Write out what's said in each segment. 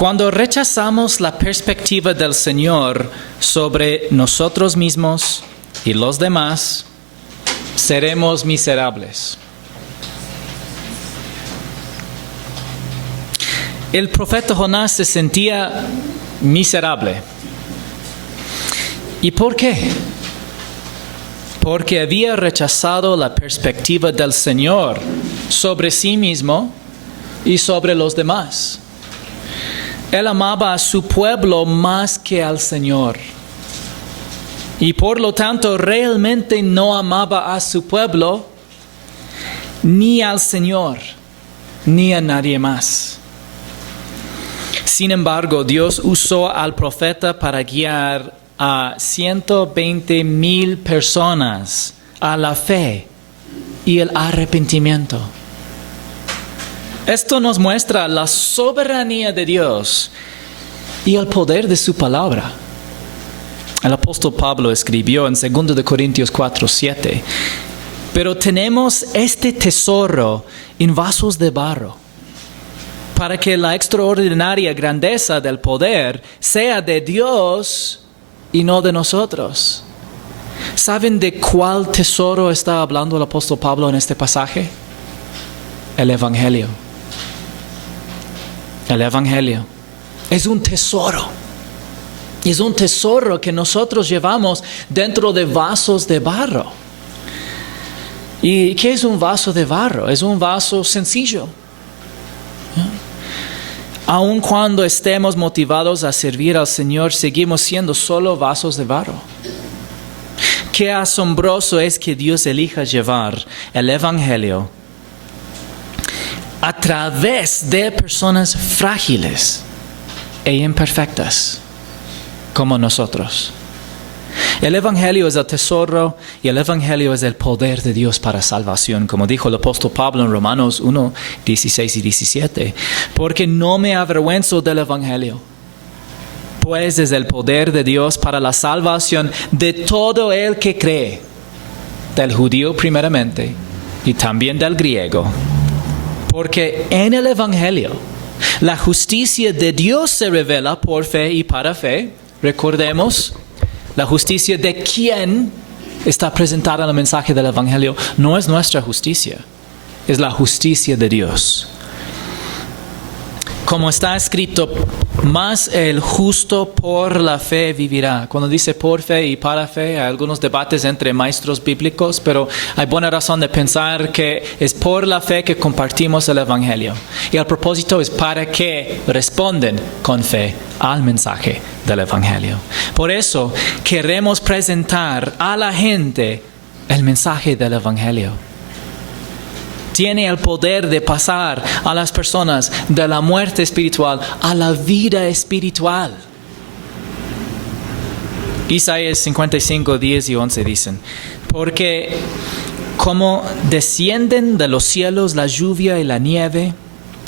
Cuando rechazamos la perspectiva del Señor sobre nosotros mismos y los demás, seremos miserables. El profeta Jonás se sentía miserable. ¿Y por qué? Porque había rechazado la perspectiva del Señor sobre sí mismo y sobre los demás. Él amaba a su pueblo más que al Señor. Y por lo tanto, realmente no amaba a su pueblo, ni al Señor, ni a nadie más. Sin embargo, Dios usó al profeta para guiar a 120,000 personas a la fe y el arrepentimiento. Esto nos muestra la soberanía de Dios y el poder de su palabra. El apóstol Pablo escribió en 2 Corintios 4:7, pero tenemos este tesoro en vasos de barro, para que la extraordinaria grandeza del poder sea de Dios y no de nosotros. ¿Saben de cuál tesoro está hablando el apóstol Pablo en este pasaje? El Evangelio. El Evangelio es un tesoro. Es un tesoro que nosotros llevamos dentro de vasos de barro. ¿Y qué es un vaso de barro? Es un vaso sencillo. Aun cuando estemos motivados a servir al Señor, seguimos siendo solo vasos de barro. Qué asombroso es que Dios elija llevar el Evangelio a través de personas frágiles e imperfectas como nosotros. El Evangelio es el tesoro y el Evangelio es el poder de Dios para salvación, como dijo el apóstol Pablo en Romanos 1, 16 y 17. Porque no me avergüenzo del Evangelio, pues es el poder de Dios para la salvación de todo el que cree, del judío primeramente y también del griego. Porque en el Evangelio la justicia de Dios se revela por fe y para fe. Recordemos, la justicia de quien está presentada en el mensaje del Evangelio no es nuestra justicia, es la justicia de Dios. Como está escrito, más el justo por la fe vivirá. Cuando dice por fe y para fe, hay algunos debates entre maestros bíblicos, pero hay buena razón de pensar que es por la fe que compartimos el Evangelio. Y el propósito es para que responden con fe al mensaje del Evangelio. Por eso queremos presentar a la gente el mensaje del Evangelio. Tiene el poder de pasar a las personas de la muerte espiritual a la vida espiritual. Isaías 55, 10 y 11 dicen, porque como descienden de los cielos la lluvia y la nieve,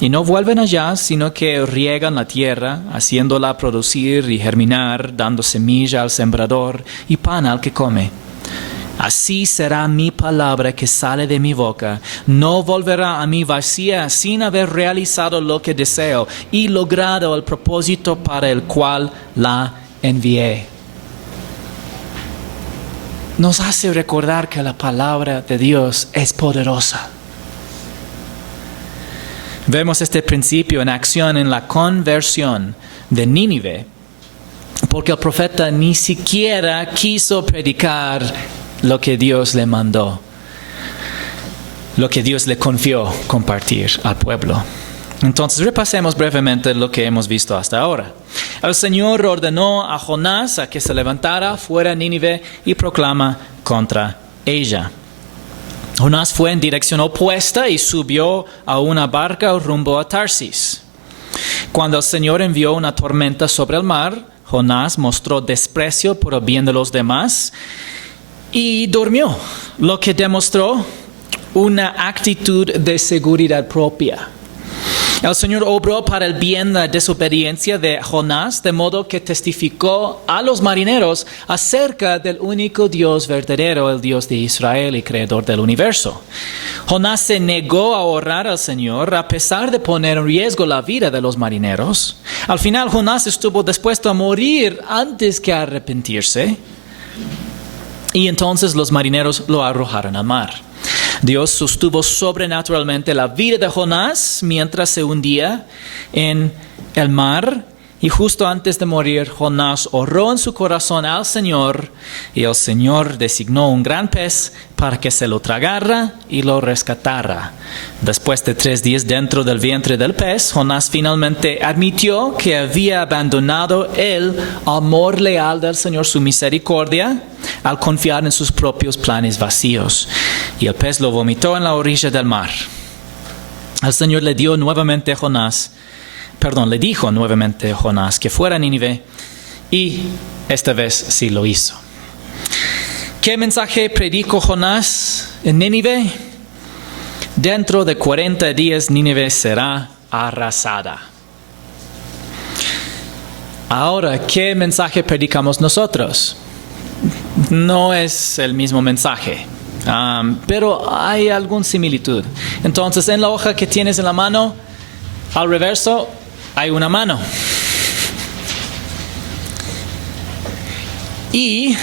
y no vuelven allá, sino que riegan la tierra, haciéndola producir y germinar, dando semilla al sembrador y pan al que come. Así será mi palabra que sale de mi boca. No volverá a mí vacía sin haber realizado lo que deseo y logrado el propósito para el cual la envié. Nos hace recordar que la palabra de Dios es poderosa. Vemos este principio en acción en la conversión de Nínive, porque el profeta ni siquiera quiso predicar lo que Dios le mandó, lo que Dios le confió compartir al pueblo. Entonces repasemos brevemente lo que hemos visto hasta ahora. El Señor ordenó a Jonás a que se levantara fuera a Nínive y proclama contra ella. Jonás fue en dirección opuesta y subió a una barca rumbo a Tarsis. Cuando el Señor envió una tormenta sobre el mar, Jonás mostró desprecio por el bien de los demás y durmió, lo que demostró una actitud de seguridad propia. El Señor obró para el bien la desobediencia de Jonás, de modo que testificó a los marineros acerca del único Dios verdadero, el Dios de Israel y creador del universo. Jonás se negó a orar al Señor a pesar de poner en riesgo la vida de los marineros. Al final, Jonás estuvo dispuesto a morir antes que arrepentirse. Y entonces los marineros lo arrojaron al mar. Dios sostuvo sobrenaturalmente la vida de Jonás mientras se hundía en el mar. Y justo antes de morir, Jonás oró en su corazón al Señor, y el Señor designó un gran pez para que se lo tragara y lo rescatara. Después de 3 días dentro del vientre del pez, Jonás finalmente admitió que había abandonado el amor leal del Señor, su misericordia, al confiar en sus propios planes vacíos. Y el pez lo vomitó en la orilla del mar. El Señor le dijo nuevamente a Jonás que fuera a Nínive, y esta vez sí lo hizo. ¿Qué mensaje predicó Jonás en Nínive? Dentro de 40 días Nínive será arrasada. Ahora, ¿qué mensaje predicamos nosotros? No es el mismo mensaje, pero hay alguna similitud. Entonces, en la hoja que tienes en la mano, al reverso, hay una mano. Y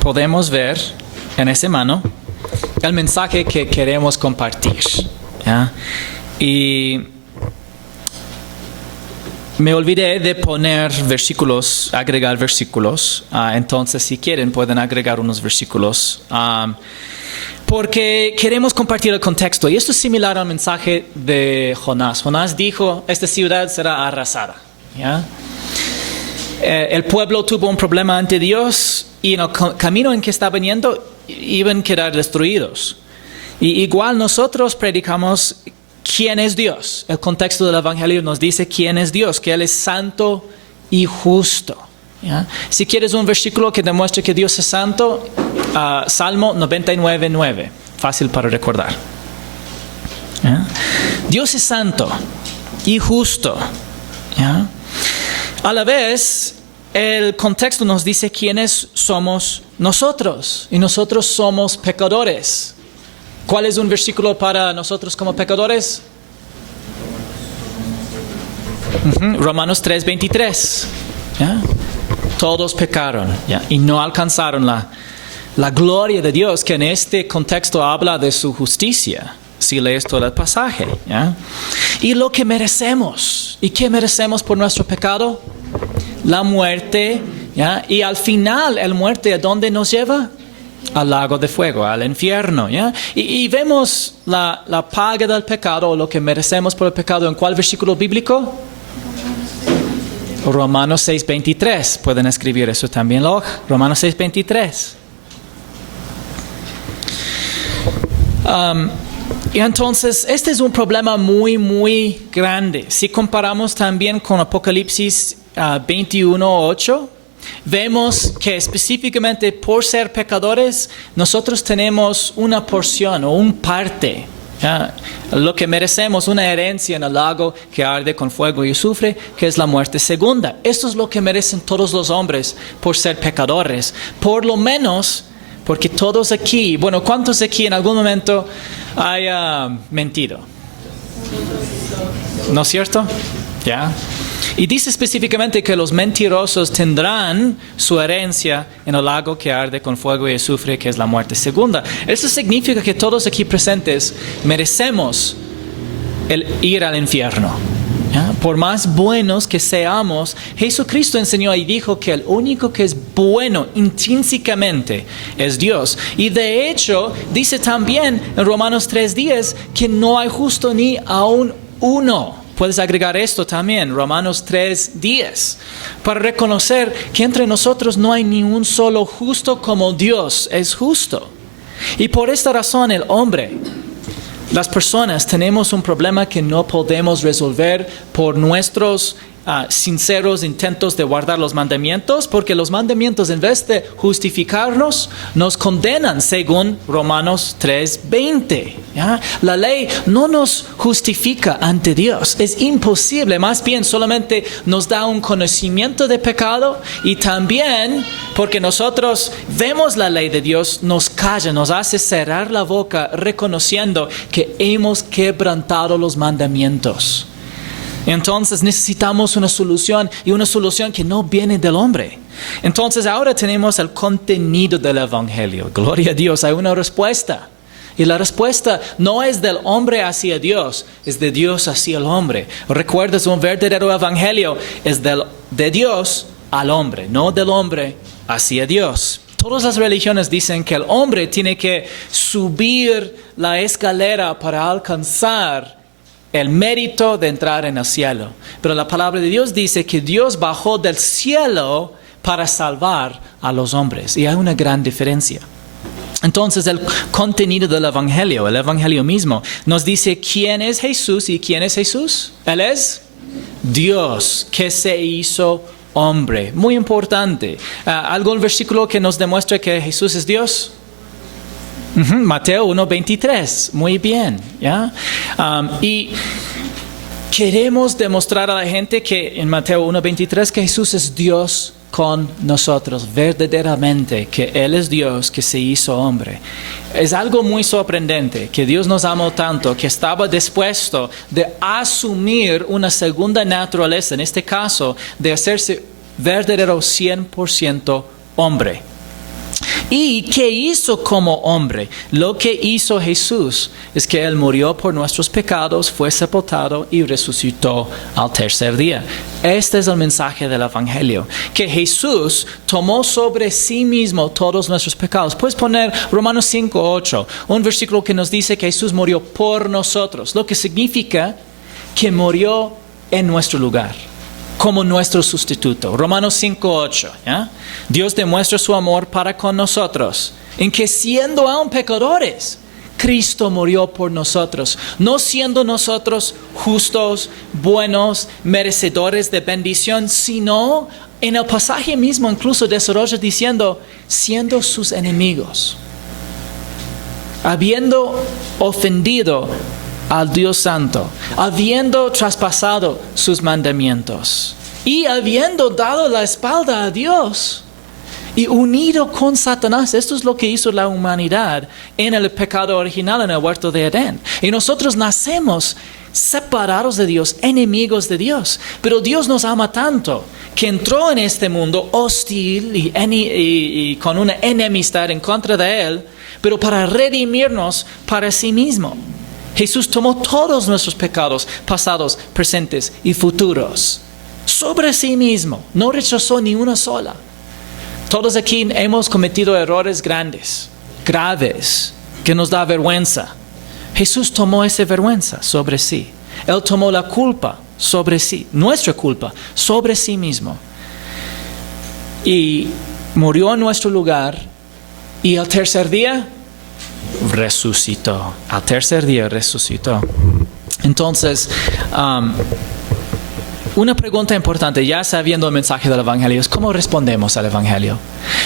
podemos ver en esa mano el mensaje que queremos compartir, ¿ya? Y me olvidé de poner versículos, agregar versículos. Entonces, si quieren, pueden agregar unos versículos. Porque queremos compartir el contexto. Y esto es similar al mensaje de Jonás. Jonás dijo, esta ciudad será arrasada, ¿ya? El pueblo tuvo un problema ante Dios, y en el camino en que estaban yendo iban a quedar destruidos. Y igual nosotros predicamos quién es Dios. El contexto del Evangelio nos dice quién es Dios, que Él es santo y justo, ¿ya? Si quieres un versículo que demuestre que Dios es santo, Salmo 99:9, fácil para recordar, ¿ya? Dios es santo y justo, ¿ya? A la vez, el contexto nos dice quiénes somos nosotros, y nosotros somos pecadores. ¿Cuál es un versículo para nosotros como pecadores? Romanos 3:23, ¿ya? Todos pecaron, ¿ya? Y no alcanzaron la gloria de Dios, que en este contexto habla de su justicia, si lees todo el pasaje, ¿ya? Y lo que merecemos. ¿Y qué merecemos por nuestro pecado? La muerte, ¿ya? Y al final, ¿la muerte a dónde nos lleva? Al lago de fuego, al infierno, ¿ya? Y vemos la paga del pecado, o lo que merecemos por el pecado, ¿en cuál versículo bíblico? Romanos 6:23. Pueden escribir eso también, Romanos 6:23. Y entonces, este es un problema muy, muy grande. Si comparamos también con Apocalipsis 21:8, vemos que específicamente por ser pecadores, nosotros tenemos una porción o un parte, ¿ya? Lo que merecemos, una herencia en el lago que arde con fuego y azufre, que es la muerte segunda. Esto es lo que merecen todos los hombres por ser pecadores. Por lo menos, porque todos aquí, bueno, ¿cuántos aquí en algún momento hayan mentido? ¿No es cierto? ¿Ya? Y dice específicamente que los mentirosos tendrán su herencia en el lago que arde con fuego y azufre, que es la muerte segunda. Eso significa que todos aquí presentes merecemos el ir al infierno, ¿ya? Por más buenos que seamos, Jesucristo enseñó y dijo que el único que es bueno intrínsecamente es Dios. Y de hecho, dice también en Romanos 3:10 que no hay justo ni aún uno. Puedes agregar esto también, Romanos 3:10, para reconocer que entre nosotros no hay ni un solo justo como Dios es justo. Y por esta razón el hombre, las personas, tenemos un problema que no podemos resolver por nuestros sinceros intentos de guardar los mandamientos, porque los mandamientos, en vez de justificarnos, nos condenan, según Romanos 3:20. ¿Ya? La ley no nos justifica ante Dios, es imposible, más bien solamente nos da un conocimiento de pecado, y también porque nosotros vemos la ley de Dios, nos calla, nos hace cerrar la boca reconociendo que hemos quebrantado los mandamientos. Entonces necesitamos una solución, y una solución que no viene del hombre. Entonces ahora tenemos el contenido del Evangelio. Gloria a Dios, hay una respuesta. Y la respuesta no es del hombre hacia Dios, es de Dios hacia el hombre. ¿Recuerdas? Un verdadero Evangelio es de Dios al hombre, no del hombre hacia Dios. Todas las religiones dicen que el hombre tiene que subir la escalera para alcanzar el mérito de entrar en el cielo. Pero la palabra de Dios dice que Dios bajó del cielo para salvar a los hombres. Y hay una gran diferencia. Entonces el contenido del Evangelio, el Evangelio mismo, nos dice quién es Jesús. ¿Y quién es Jesús? Él es Dios que se hizo hombre. Muy importante. ¿Algún versículo que nos demuestre que Jesús es Dios? Mateo 1:23, muy bien, ¿ya? Y queremos demostrar a la gente que en Mateo 1:23 que Jesús es Dios con nosotros, verdaderamente, que Él es Dios que se hizo hombre. Es algo muy sorprendente que Dios nos amó tanto que estaba dispuesto de asumir una segunda naturaleza, en este caso, de hacerse verdadero 100% hombre. ¿Y qué hizo como hombre? Lo que hizo Jesús es que Él murió por nuestros pecados, fue sepultado y resucitó al tercer día. Este es el mensaje del Evangelio, que Jesús tomó sobre sí mismo todos nuestros pecados. Puedes poner Romanos 5:8, un versículo que nos dice que Jesús murió por nosotros, lo que significa que murió en nuestro lugar, como nuestro sustituto. Romanos 5:8, ¿ya? Dios demuestra su amor para con nosotros, en que siendo aún pecadores, Cristo murió por nosotros, no siendo nosotros justos, buenos, merecedores de bendición, sino en el pasaje mismo incluso desarrolla diciendo, siendo sus enemigos, habiendo ofendido al Dios Santo, habiendo traspasado sus mandamientos y habiendo dado la espalda a Dios y unido con Satanás. Esto es lo que hizo la humanidad en el pecado original en el huerto de Edén. Y nosotros nacemos separados de Dios, enemigos de Dios. Pero Dios nos ama tanto que entró en este mundo hostil y con una enemistad en contra de Él, pero para redimirnos para sí mismo. Jesús tomó todos nuestros pecados, pasados, presentes y futuros, sobre sí mismo. No rechazó ni una sola. Todos aquí hemos cometido errores grandes, graves, que nos da vergüenza. Jesús tomó esa vergüenza sobre sí. Él tomó la culpa sobre sí, nuestra culpa, sobre sí mismo. Y murió en nuestro lugar, y al tercer día resucitó. Al tercer día resucitó. Entonces, una pregunta importante, ya sabiendo el mensaje del Evangelio, es cómo respondemos al Evangelio.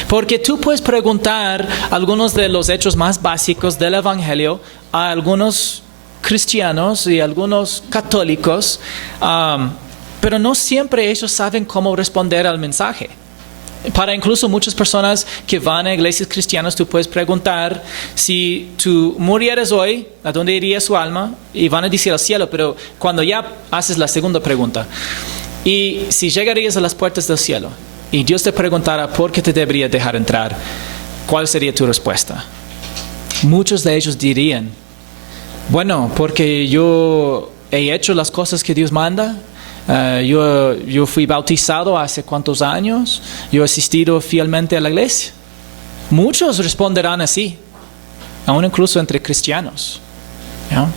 Porque tú puedes preguntar algunos de los hechos más básicos del Evangelio a algunos cristianos y algunos católicos, pero no siempre ellos saben cómo responder al mensaje. Para incluso muchas personas que van a iglesias cristianas, tú puedes preguntar, si tú murieras hoy, ¿a dónde iría su alma? Y van a decir al cielo, pero cuando ya haces la segunda pregunta, y si llegarías a las puertas del cielo, y Dios te preguntara por qué te debería dejar entrar, ¿cuál sería tu respuesta? Muchos de ellos dirían, bueno, porque yo he hecho las cosas que Dios manda. Yo fui bautizado hace cuántos años, yo he asistido fielmente a la iglesia. Muchos responderán así, aún incluso entre cristianos, ¿ya?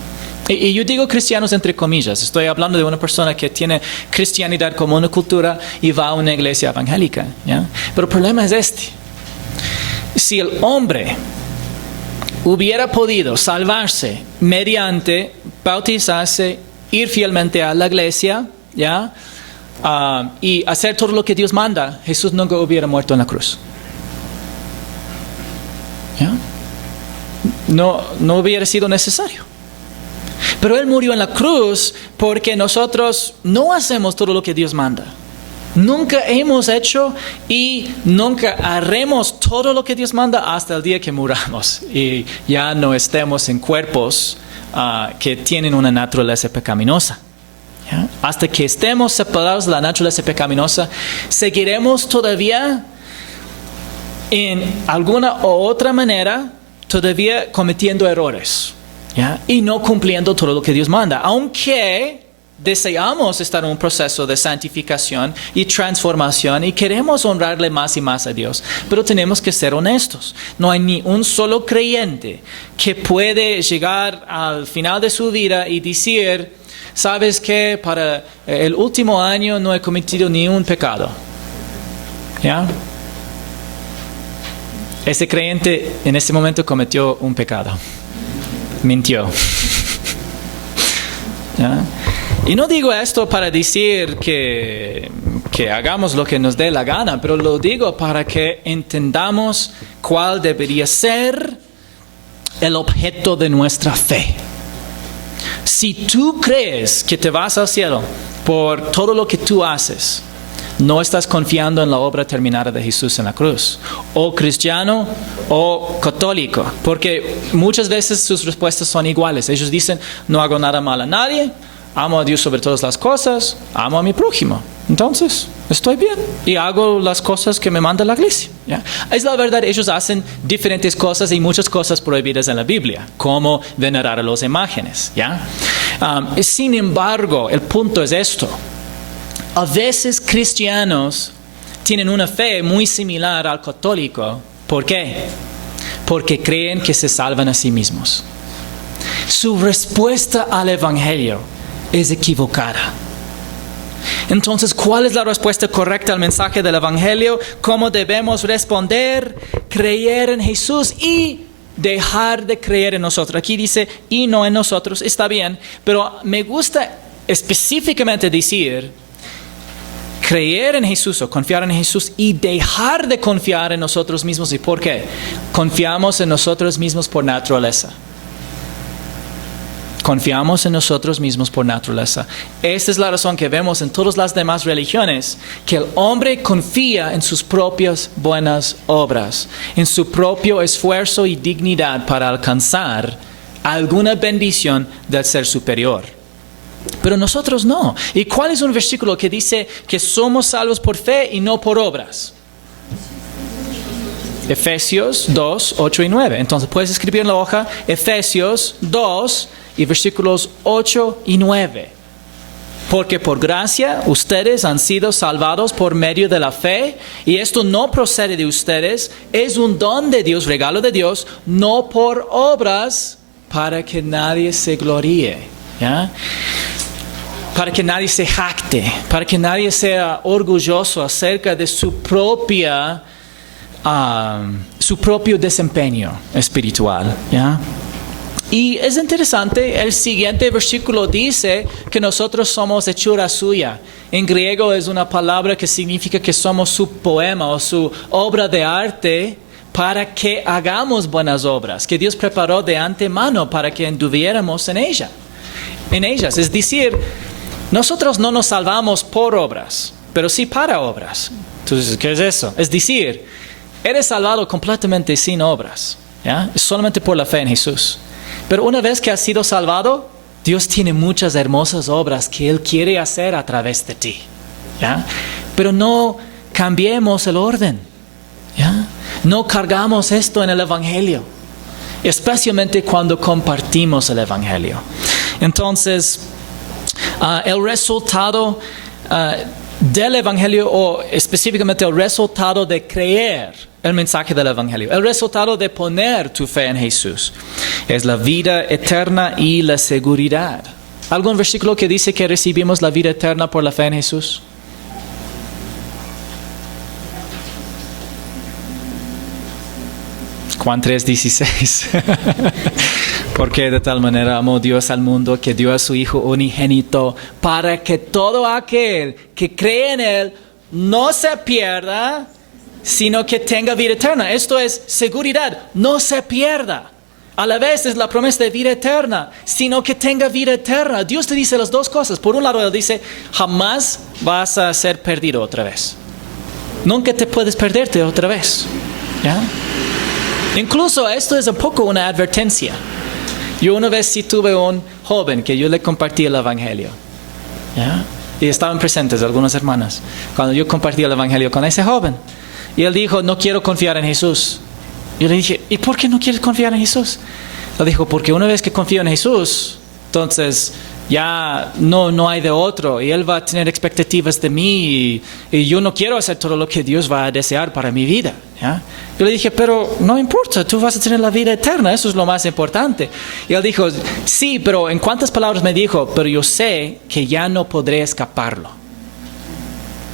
Y yo digo cristianos entre comillas, estoy hablando de una persona que tiene cristianidad como una cultura y va a una iglesia evangélica, ¿ya? Pero el problema es este: si el hombre hubiera podido salvarse mediante bautizarse, ir fielmente a la iglesia, ¿ya? y hacer todo lo que Dios manda, Jesús nunca hubiera muerto en la cruz. ¿Ya? No hubiera sido necesario. Pero Él murió en la cruz porque nosotros no hacemos todo lo que Dios manda. Nunca hemos hecho y nunca haremos todo lo que Dios manda hasta el día que muramos y ya no estemos en cuerpos que tienen una naturaleza pecaminosa. ¿Ya? Hasta que estemos separados de la naturaleza pecaminosa, seguiremos todavía en alguna u otra manera, todavía cometiendo errores. ¿Ya? Y no cumpliendo todo lo que Dios manda, aunque deseamos estar en un proceso de santificación y transformación y queremos honrarle más y más a Dios, pero tenemos que ser honestos. No hay ni un solo creyente que puede llegar al final de su vida y decir, ¿sabes qué? Para el último año no he cometido ni un pecado. ¿Ya? Ese creyente en ese momento cometió un pecado. Mintió. ¿Ya? Y no digo esto para decir que hagamos lo que nos dé la gana, pero lo digo para que entendamos cuál debería ser el objeto de nuestra fe. Si tú crees que te vas al cielo por todo lo que tú haces, no estás confiando en la obra terminada de Jesús en la cruz, o cristiano o católico, porque muchas veces sus respuestas son iguales. Ellos dicen, no hago nada mal a nadie, amo a Dios sobre todas las cosas, amo a mi prójimo. Entonces, estoy bien y hago las cosas que me manda la iglesia. ¿Ya? Es la verdad, ellos hacen diferentes cosas y muchas cosas prohibidas en la Biblia, como venerar a las imágenes. ¿Ya? Sin embargo, el punto es esto. A veces cristianos tienen una fe muy similar al católico. ¿Por qué? Porque creen que se salvan a sí mismos. Su respuesta al Evangelio es equivocada. Entonces, ¿cuál es la respuesta correcta al mensaje del Evangelio? ¿Cómo debemos responder? Creer en Jesús y dejar de creer en nosotros. Aquí dice, y no en nosotros, está bien, pero me gusta específicamente decir, creer en Jesús o confiar en Jesús y dejar de confiar en nosotros mismos. ¿Y por qué? Confiamos en nosotros mismos por naturaleza. Confiamos en nosotros mismos por naturaleza. Esta es la razón que vemos en todas las demás religiones, que el hombre confía en sus propias buenas obras, en su propio esfuerzo y dignidad para alcanzar alguna bendición del ser superior. Pero nosotros no. ¿Y cuál es un versículo que dice que somos salvos por fe y no por obras? Efesios 2, 8 y 9. Entonces puedes escribir en la hoja Efesios 2 y versículos 8 y 9. Porque por gracia ustedes han sido salvados por medio de la fe, y esto no procede de ustedes, es un don de Dios, regalo de Dios, no por obras, para que nadie se gloríe. ¿Ya? Para que nadie se jacte, para que nadie sea orgulloso acerca de su propio desempeño espiritual. ¿Ya? Y es interesante, el siguiente versículo dice que nosotros somos hechura suya. En griego es una palabra que significa que somos su poema o su obra de arte para que hagamos buenas obras, que Dios preparó de antemano para que anduviéramos en ellas. Es decir, nosotros no nos salvamos por obras, pero sí para obras. Entonces, ¿qué es eso? Es decir, eres salvado completamente sin obras, ¿ya? Solamente por la fe en Jesús. Pero una vez que has sido salvado, Dios tiene muchas hermosas obras que Él quiere hacer a través de ti. ¿Ya? Pero no cambiemos el orden. ¿Ya? No cargamos esto en el Evangelio, especialmente cuando compartimos el Evangelio. Entonces, el resultado del Evangelio, o específicamente el resultado de creer el mensaje del Evangelio, el resultado de poner tu fe en Jesús, es la vida eterna y la seguridad. ¿Algún versículo que dice que recibimos la vida eterna por la fe en Jesús? Juan 3:16. Porque de tal manera amó Dios al mundo que dio a su Hijo unigénito para que todo aquel que cree en Él no se pierda, sino que tenga vida eterna. Esto es seguridad, no se pierda. A la vez es la promesa de vida eterna, sino que tenga vida eterna. Dios te dice las dos cosas. Por un lado, Él dice, jamás vas a ser perdido otra vez. Nunca te puedes perderte otra vez. ¿Ya? Incluso esto es un poco una advertencia. Yo una vez sí tuve un joven que yo le compartí el Evangelio. ¿Ya? Y estaban presentes algunas hermanas cuando yo compartí el Evangelio con ese joven. Y él dijo, no quiero confiar en Jesús. Yo le dije, ¿y por qué no quieres confiar en Jesús? Él dijo, porque una vez que confío en Jesús, entonces ya no hay de otro. Y Él va a tener expectativas de mí. Y yo no quiero hacer todo lo que Dios va a desear para mi vida. ¿Ya? Yo le dije, pero no importa, tú vas a tener la vida eterna. Eso es lo más importante. Y él dijo, sí, pero ¿en cuántas palabras me dijo? Pero yo sé que ya no podré escaparlo.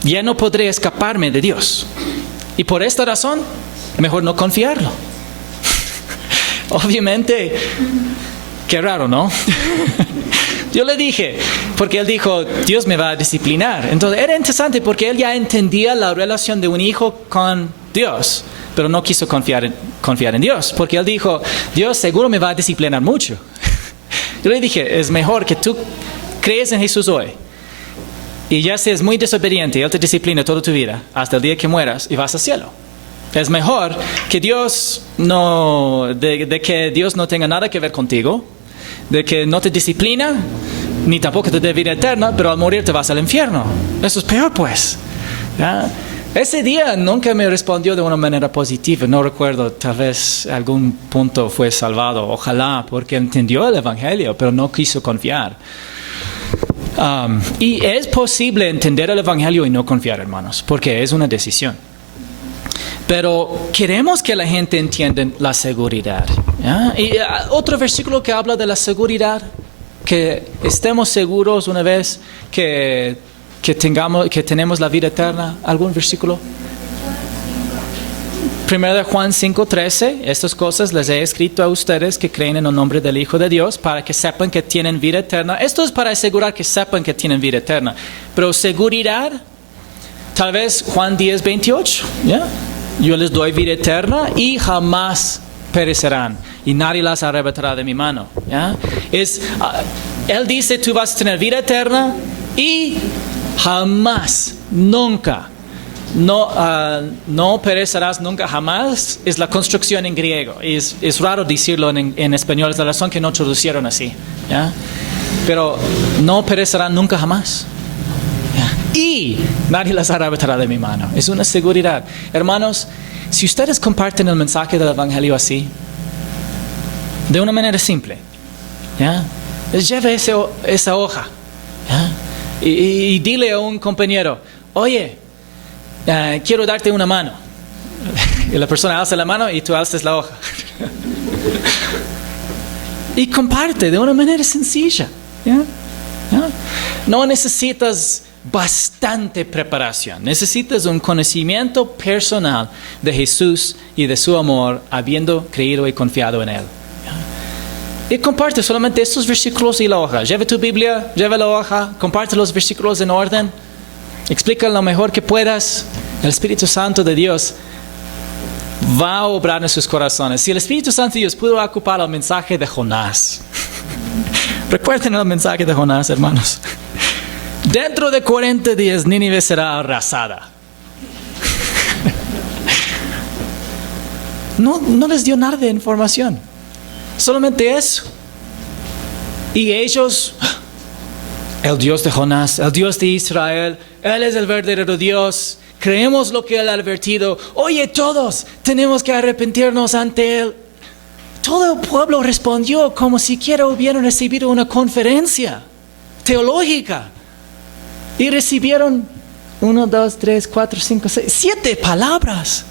Ya no podré escaparme de Dios. Y por esta razón, mejor no confiarlo. Obviamente, qué raro, ¿no? Yo le dije, porque él dijo, Dios me va a disciplinar. Entonces era interesante porque él ya entendía la relación de un hijo con Dios, pero no quiso confiar en Dios, porque él dijo, Dios seguro me va a disciplinar mucho. Yo le dije, es mejor que tú crees en Jesús hoy. Y ya seas muy desobediente, Él te disciplina toda tu vida, hasta el día que mueras y vas al cielo. Es mejor que Dios de que Dios no tenga nada que ver contigo, de que no te disciplina, ni tampoco te dé vida eterna, pero al morir te vas al infierno. Eso es peor, pues. ¿Ya? Ese día nunca me respondió de una manera positiva. No recuerdo, tal vez algún punto fue salvado. Ojalá, porque entendió el Evangelio, pero no quiso confiar. Y es posible entender el Evangelio y no confiar, hermanos, porque es una decisión. Pero queremos que la gente entienda la seguridad. ¿Ya? Y otro versículo que habla de la seguridad, que estemos seguros una vez que tenemos la vida eterna. ¿Algún versículo? 1 Juan 5:13, estas cosas les he escrito a ustedes que creen en el nombre del Hijo de Dios para que sepan que tienen vida eterna. Esto es para asegurar que sepan que tienen vida eterna. Pero seguridad, tal vez Juan 10:28, ¿ya? Yo les doy vida eterna y jamás perecerán y nadie las arrebatará de mi mano. ¿Ya? Él dice, tú vas a tener vida eterna y jamás, nunca. No perecerás nunca jamás, es la construcción en griego. Es raro decirlo en español, es la razón que no traducieron así. ¿Ya? Pero no perecerán nunca jamás. ¿Ya? Y nadie las arrebatará de mi mano. Es una seguridad. Hermanos, si ustedes comparten el mensaje del Evangelio así, de una manera simple, ¿ya? Lleve esa hoja, ¿ya? Y dile a un compañero, oye, quiero darte una mano. Y la persona alza la mano y tú alzas la hoja. Y comparte de una manera sencilla. ¿Ya? ¿Ya? No necesitas bastante preparación. Necesitas un conocimiento personal de Jesús y de su amor, habiendo creído y confiado en Él. ¿Ya? Y comparte solamente estos versículos y la hoja. Lleva tu Biblia, lleva la hoja, comparte los versículos en orden. Explica lo mejor que puedas. El Espíritu Santo de Dios va a obrar en sus corazones. Si el Espíritu Santo de Dios pudo ocupar el mensaje de Jonás, recuerden el mensaje de Jonás, hermanos. Dentro de 40 días Nínive será arrasada. No les dio nada de información. Solamente eso. Y ellos, el Dios de Jonás, el Dios de Israel, Él es el verdadero Dios. Creemos lo que Él ha advertido. Oye, todos tenemos que arrepentirnos ante Él. Todo el pueblo respondió como si siquiera hubieran recibido una conferencia teológica. Y recibieron 1, 2, 3, 4, 5, 6, 7 palabras.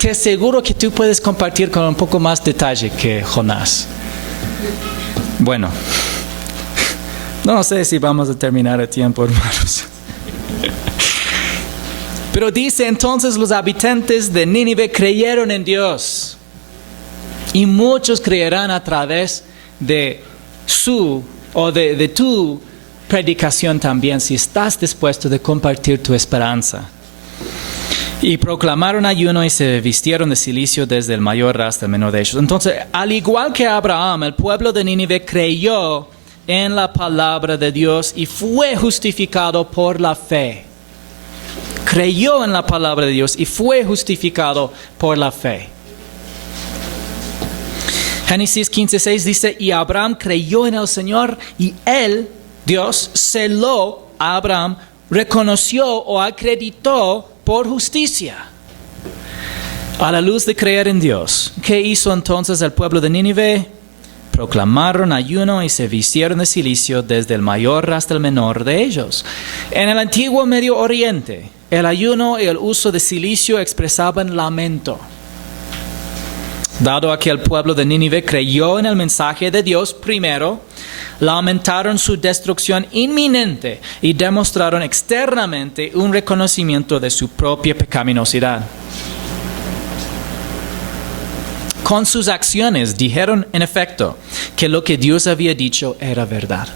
Te aseguro que tú puedes compartir con un poco más detalle que Jonás. Bueno, no sé si vamos a terminar a tiempo, hermanos. Pero dice entonces los habitantes de Nínive creyeron en Dios. Y muchos creerán a través de tu predicación también, si estás dispuesto de compartir tu esperanza. Y proclamaron ayuno y se vistieron de cilicio desde el mayor hasta el menor de ellos. Entonces, al igual que Abraham, el pueblo de Nínive creyó en la palabra de Dios y fue justificado por la fe. Creyó en la palabra de Dios y fue justificado por la fe. Génesis 15:6 dice, y Abraham creyó en el Señor y él, Dios, celó a Abraham, reconoció o acreditó por justicia. A la luz de creer en Dios, ¿qué hizo entonces el pueblo de Nínive? Proclamaron ayuno y se vistieron de cilicio desde el mayor hasta el menor de ellos. En el antiguo Medio Oriente, el ayuno y el uso de cilicio expresaban lamento. Dado que el pueblo de Nínive creyó en el mensaje de Dios primero, lamentaron su destrucción inminente y demostraron externamente un reconocimiento de su propia pecaminosidad. Con sus acciones dijeron en efecto que lo que Dios había dicho era verdad.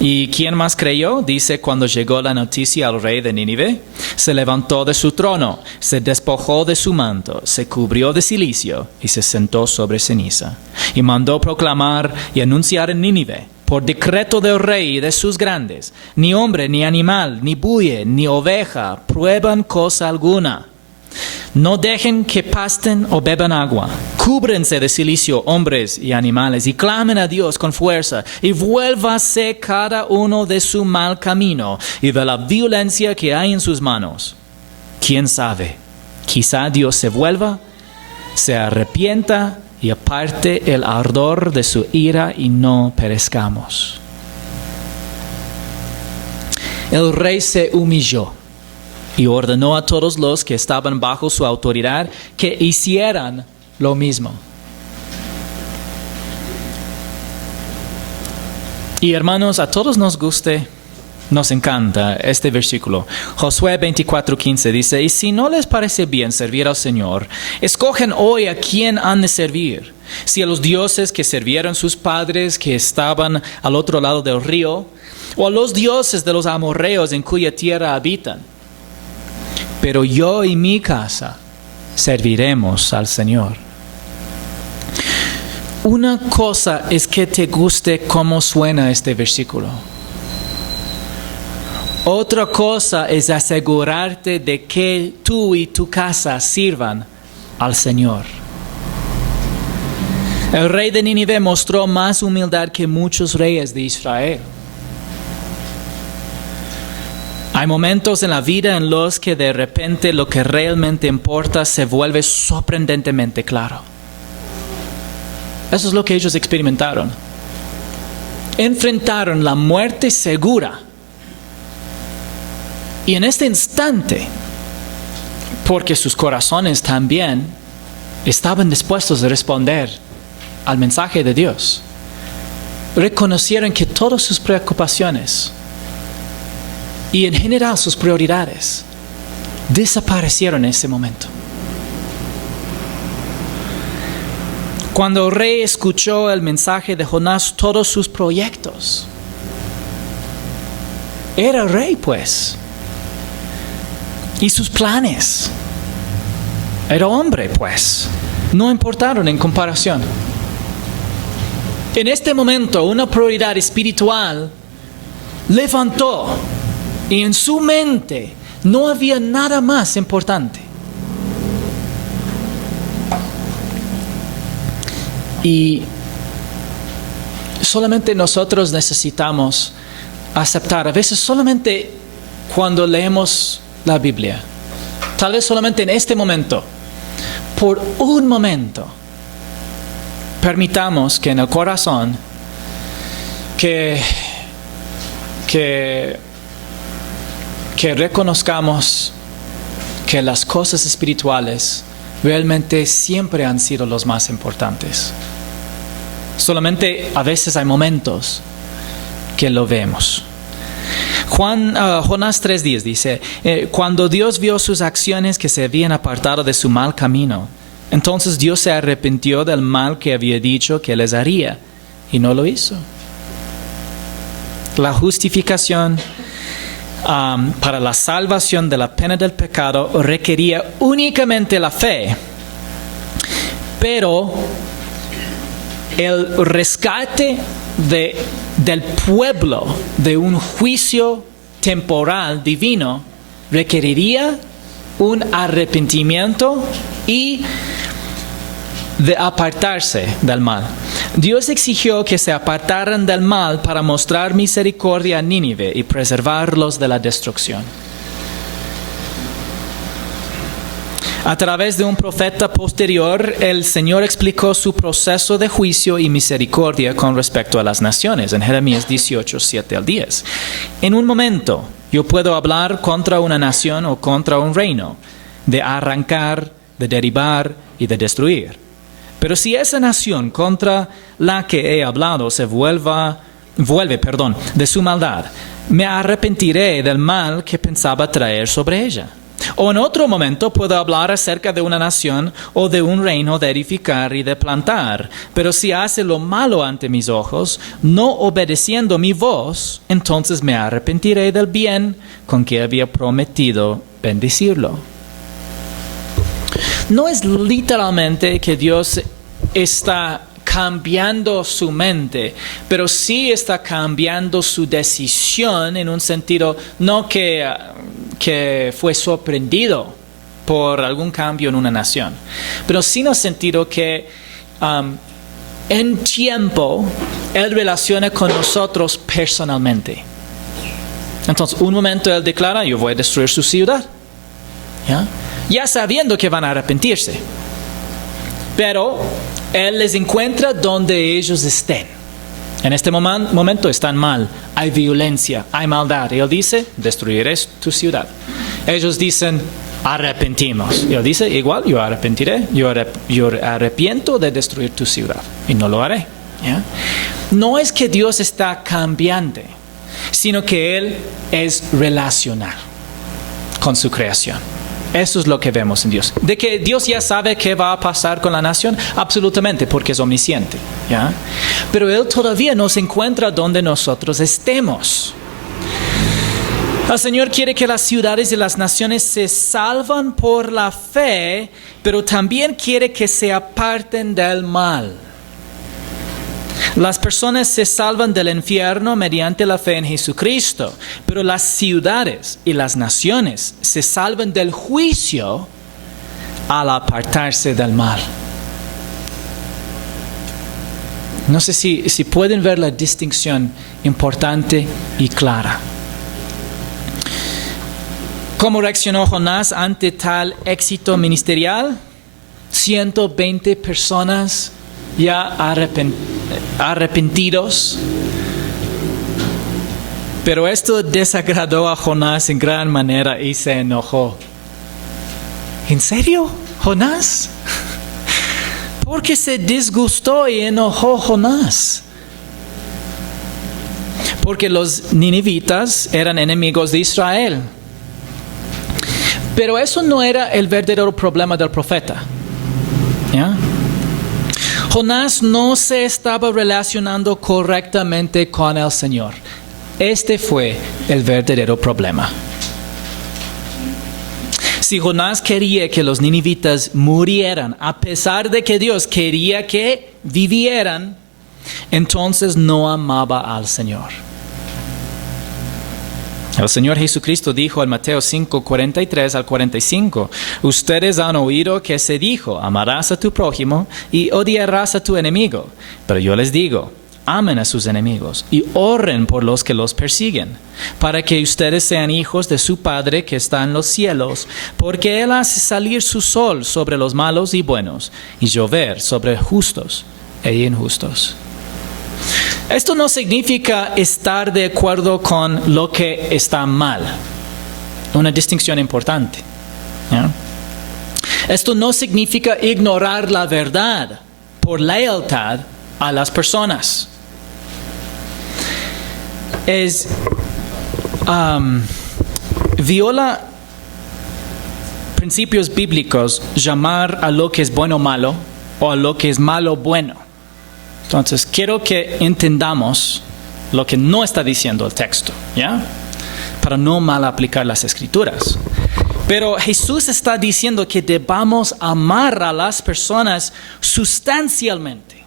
¿Y quién más creyó? Dice, cuando llegó la noticia al rey de Nínive, se levantó de su trono, se despojó de su manto, se cubrió de cilicio y se sentó sobre ceniza. Y mandó proclamar y anunciar en Nínive, por decreto del rey y de sus grandes, ni hombre, ni animal, ni buey, ni oveja, prueban cosa alguna. No dejen que pasten o beban agua. Cúbrense de cilicio hombres y animales y clamen a Dios con fuerza y vuélvase cada uno de su mal camino y de la violencia que hay en sus manos. ¿Quién sabe? Quizá Dios se vuelva, se arrepienta y aparte el ardor de su ira y no perezcamos. El rey se humilló y ordenó a todos los que estaban bajo su autoridad que hicieran lo mismo. Y hermanos, a todos nos encanta este versículo. Josué 24:15 dice, y si no les parece bien servir al Señor, escogen hoy a quién han de servir. Si a los dioses que sirvieron sus padres que estaban al otro lado del río, o a los dioses de los amorreos en cuya tierra habitan. Pero yo y mi casa serviremos al Señor. Una cosa es que te guste cómo suena este versículo. Otra cosa es asegurarte de que tú y tu casa sirvan al Señor. El rey de Nínive mostró más humildad que muchos reyes de Israel. Hay momentos en la vida en los que de repente lo que realmente importa se vuelve sorprendentemente claro. Eso es lo que ellos experimentaron. Enfrentaron la muerte segura. Y en este instante, porque sus corazones también estaban dispuestos a responder al mensaje de Dios, reconocieron que todas sus preocupaciones y en general sus prioridades desaparecieron en ese momento. Cuando el rey escuchó el mensaje de Jonás, todos sus proyectos, era rey pues, y sus planes, era hombre pues, no importaron en comparación. En este momento una prioridad espiritual levantó. Y en su mente no había nada más importante. Y solamente nosotros necesitamos aceptar, a veces solamente cuando leemos la Biblia, tal vez solamente en este momento, por un momento, permitamos que en el corazón, que reconozcamos que las cosas espirituales realmente siempre han sido los más importantes. Solamente a veces hay momentos que lo vemos. Jonás 3:10 dice, cuando Dios vio sus acciones que se habían apartado de su mal camino, Entonces Dios se arrepintió del mal que había dicho que les haría y no lo hizo. La justificación para la salvación de la pena del pecado requería únicamente la fe, pero el rescate del pueblo de un juicio temporal divino requeriría un arrepentimiento y de apartarse del mal. Dios exigió que se apartaran del mal para mostrar misericordia a Nínive y preservarlos de la destrucción. A través de un profeta posterior, el Señor explicó su proceso de juicio y misericordia con respecto a las naciones, en Jeremías 18, 7 al 10. En un momento, yo puedo hablar contra una nación o contra un reino, de arrancar, de derribar y de destruir. Pero si esa nación contra la que he hablado se vuelve de su maldad, me arrepentiré del mal que pensaba traer sobre ella. O en otro momento puedo hablar acerca de una nación o de un reino de edificar y de plantar. Pero si hace lo malo ante mis ojos, no obedeciendo mi voz, entonces me arrepentiré del bien con que había prometido bendecirlo. No es literalmente que Dios está cambiando su mente, pero sí está cambiando su decisión en un sentido, no que fue sorprendido por algún cambio en una nación, pero sí en el sentido que en tiempo Él relaciona con nosotros personalmente. Entonces, un momento Él declara, yo voy a destruir su ciudad, ya sabiendo que van a arrepentirse, pero Él les encuentra donde ellos estén. En este momento están mal, hay violencia, hay maldad. Y Él dice, destruiré tu ciudad. Ellos dicen, arrepentimos. Y Él dice, igual yo arrepentiré, yo arrepiento de destruir tu ciudad. Y no lo haré. No es que Dios está cambiante, sino que Él es relacional con su creación. Eso es lo que vemos en Dios. De que Dios ya sabe qué va a pasar con la nación, absolutamente, porque es omnisciente. Pero Él todavía nos encuentra donde nosotros estemos. El Señor quiere que las ciudades y las naciones se salvan por la fe, pero también quiere que se aparten del mal. Las personas se salvan del infierno mediante la fe en Jesucristo, pero las ciudades y las naciones se salvan del juicio al apartarse del mal. No sé si pueden ver la distinción importante y clara. ¿Cómo reaccionó Jonás ante tal éxito ministerial? 120 personas ya arrepentidos. Pero esto desagradó a Jonás en gran manera y se enojó. ¿En serio, Jonás? ¿Por qué se disgustó y enojó Jonás? Porque los ninivitas eran enemigos de Israel. Pero eso no era el verdadero problema del profeta. Jonás no se estaba relacionando correctamente con el Señor. Este fue el verdadero problema. Si Jonás quería que los ninivitas murieran, a pesar de que Dios quería que vivieran, entonces no amaba al Señor. El Señor Jesucristo dijo en Mateo 5, 43 al 45, ustedes han oído que se dijo, amarás a tu prójimo y odiarás a tu enemigo. Pero yo les digo, amen a sus enemigos y oren por los que los persiguen, para que ustedes sean hijos de su Padre que está en los cielos, porque Él hace salir su sol sobre los malos y buenos, y llover sobre justos e injustos. Esto no significa estar de acuerdo con lo que está mal. Una distinción importante. Esto no significa ignorar la verdad por lealtad a las personas. principios bíblicos llamar a lo que es bueno malo o a lo que es malo bueno. Entonces, quiero que entendamos lo que no está diciendo el texto, ¿ya? Para no mal aplicar las escrituras. Pero Jesús está diciendo que debamos amar a las personas sustancialmente,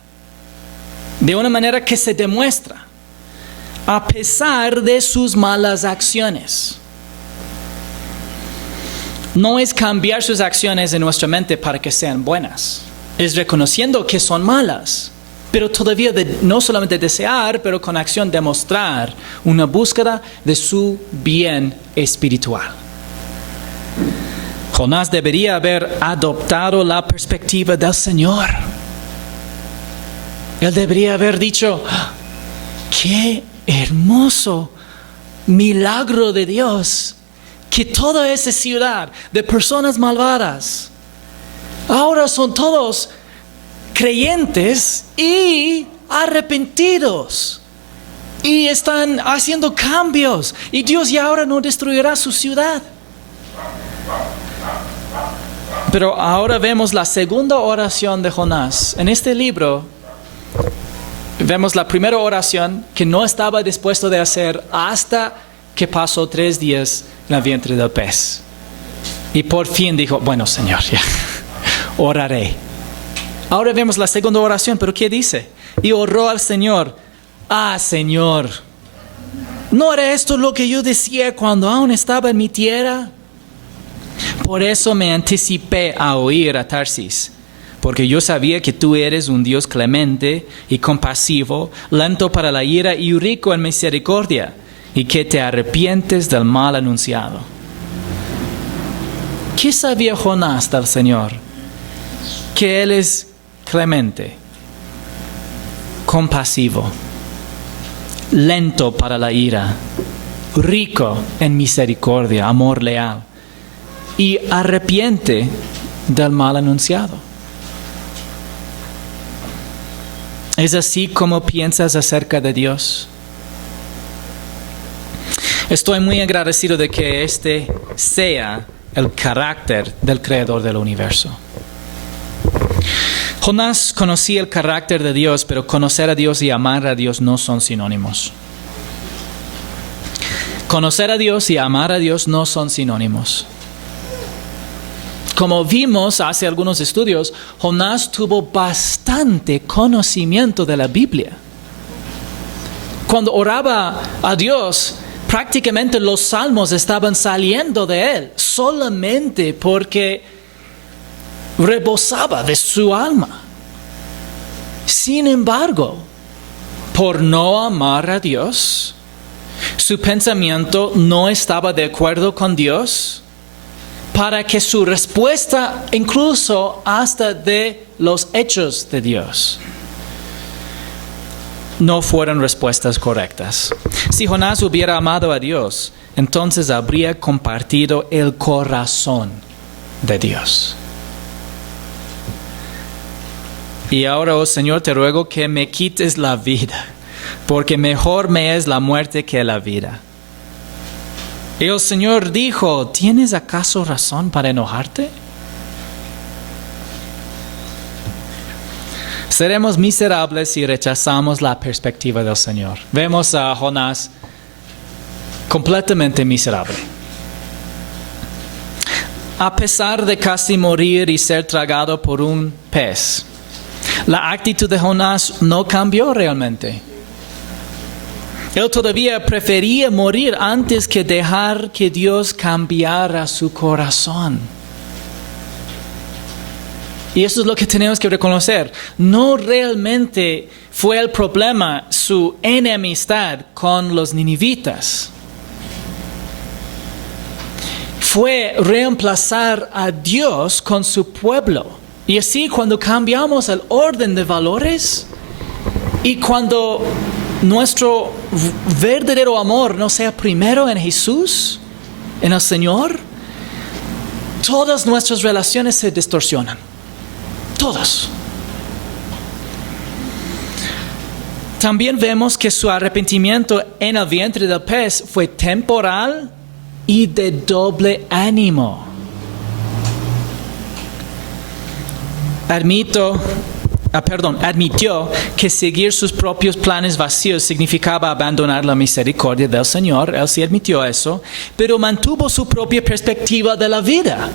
de una manera que se demuestra, a pesar de sus malas acciones. No es cambiar sus acciones en nuestra mente para que sean buenas. Es reconociendo que son malas, pero todavía no solamente desear, pero con acción demostrar una búsqueda de su bien espiritual. Jonás debería haber adoptado la perspectiva del Señor. Él debería haber dicho: ¡qué hermoso milagro de Dios! Que toda esa ciudad de personas malvadas ahora son todos creyentes y arrepentidos y están haciendo cambios, y Dios ya ahora no destruirá su ciudad. Pero ahora vemos la segunda oración de Jonás. En este libro vemos la primera oración que no estaba dispuesto de hacer hasta que pasó 3 días en el vientre del pez. Y por fin dijo: bueno, Señor, ya oraré. Ahora vemos la segunda oración, pero ¿qué dice? Y oró al Señor: ah, Señor, ¿no era esto lo que yo decía cuando aún estaba en mi tierra? Por eso me anticipé a oír a Tarsis, porque yo sabía que tú eres un Dios clemente y compasivo, lento para la ira y rico en misericordia, y que te arrepientes del mal anunciado. ¿Qué sabía Jonás del Señor? Que Él es clemente, compasivo, lento para la ira, rico en misericordia, amor leal, y arrepiente del mal anunciado. ¿Es así como piensas acerca de Dios? Estoy muy agradecido de que este sea el carácter del Creador del universo. Jonás conocía el carácter de Dios, pero conocer a Dios y amar a Dios no son sinónimos. Conocer a Dios y amar a Dios no son sinónimos. Como vimos hace algunos estudios, Jonás tuvo bastante conocimiento de la Biblia. Cuando oraba a Dios, prácticamente los salmos estaban saliendo de él, solamente porque rebosaba de su alma. Sin embargo, por no amar a Dios, su pensamiento no estaba de acuerdo con Dios, para que su respuesta, incluso hasta de los hechos de Dios, no fueron respuestas correctas. Si Jonás hubiera amado a Dios, entonces habría compartido el corazón de Dios. Y ahora, oh Señor, te ruego que me quites la vida, porque mejor me es la muerte que la vida. Y el Señor dijo: ¿tienes acaso razón para enojarte? Seremos miserables si rechazamos la perspectiva del Señor. Vemos a Jonás completamente miserable. A pesar de casi morir y ser tragado por un pez, la actitud de Jonás no cambió realmente. Él todavía prefería morir antes que dejar que Dios cambiara su corazón. Y eso es lo que tenemos que reconocer. No realmente fue el problema su enemistad con los ninivitas. Fue reemplazar a Dios con su pueblo. Y así, cuando cambiamos el orden de valores y cuando nuestro verdadero amor no sea primero en Jesús, en el Señor, todas nuestras relaciones se distorsionan. Todas. También vemos que su arrepentimiento en el vientre del pez fue temporal y de doble ánimo. admitió que seguir sus propios planes vacíos significaba abandonar la misericordia del Señor. Él sí admitió eso, pero mantuvo su propia perspectiva de la vida.